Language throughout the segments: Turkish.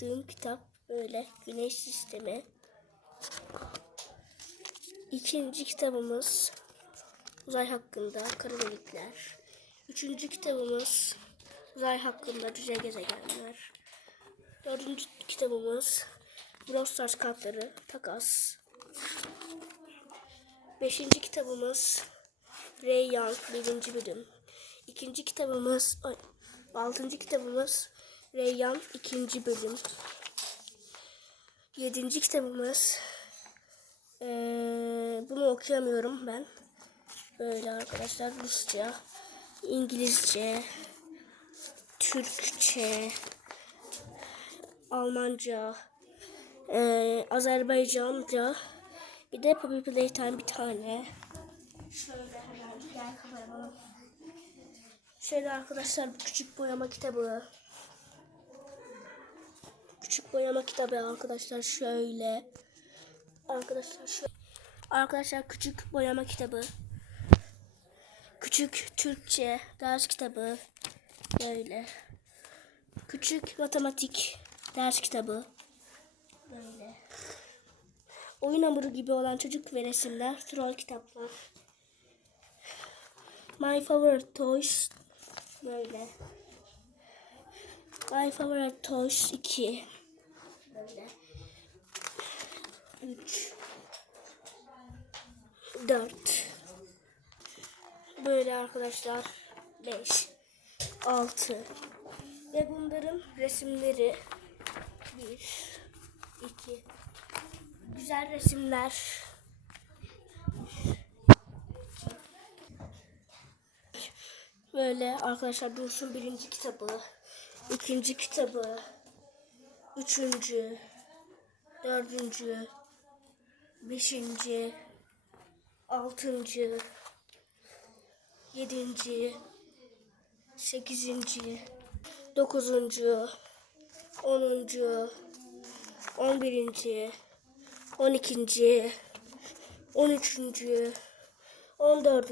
yaptığım kitap böyle Güneş Sistemi. İkinci kitabımız uzay hakkında kara delikler. Üçüncü kitabımız uzay hakkında düze gezegenler. Dördüncü kitabımız Brawl Stars kartları takas. Beşinci kitabımız Ray Young birinci bölüm. İkinci kitabımız, ay, altıncı kitabımız Young ikinci bölüm. Yedinci kitabımız, eee, bunu okuyamıyorum ben. Böyle arkadaşlar Rusça, İngilizce, Türkçe, Almanca, eee, Azerbaycanca, bir de Poppy Playtime bir tane. Şöyle hemen gel kameramanım. Şöyle arkadaşlar küçük boyama kitabı. Küçük boyama kitabı arkadaşlar şöyle. Arkadaşlar şöyle. Arkadaşlar küçük boyama kitabı. Küçük Türkçe ders kitabı. Böyle. Küçük matematik ders kitabı. Böyle. Oyun hamuru gibi olan çocuk ve resimler, troll kitaplar. My favorite toys böyle. My favorite toys 2 böyle. 3 4 Böyle arkadaşlar. 5 6 ve bunların resimleri. 1 2 güzel resimler. Böyle arkadaşlar Dursun birinci kitabı, ikinci kitabı, üçüncü, dördüncü, beşinci, altıncı, yedinci, sekizinci, dokuzuncu, onuncu, on birinci, 12. 13. 14.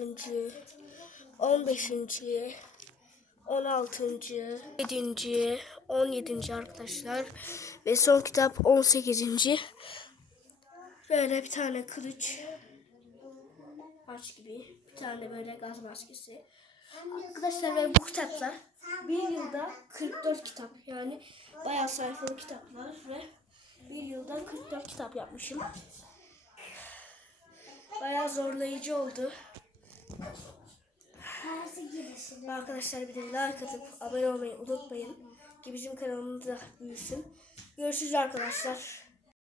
15. 16. 7. 17. arkadaşlar ve son kitap 18. Böyle bir tane kılıç maç gibi bir tane böyle gaz maskesi. Arkadaşlar ve bu kitaplar bir yılda 44 kitap yani bayağı sayfalı kitaplar ve bir yılda 44 kitap yapmışım. Bayağı zorlayıcı oldu. Arkadaşlar bir de like atıp abone olmayı unutmayın. Ki bizim kanalımız da büyüsün. Görüşürüz arkadaşlar.